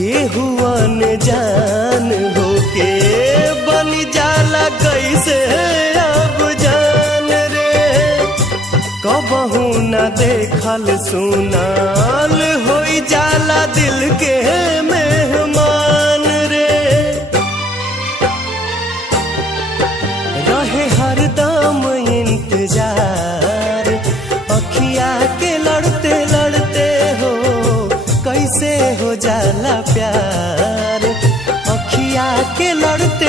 केहू अनजान होके बन जाला कैसे अब जान रे। कबहू न देखल सुनाल होई जाला दिल के मेहमान रे। रहे हरदम इंतजार अखिया के लड़ते लड़ते हो कैसे हो जाला प्यार। अखिया के लड़ते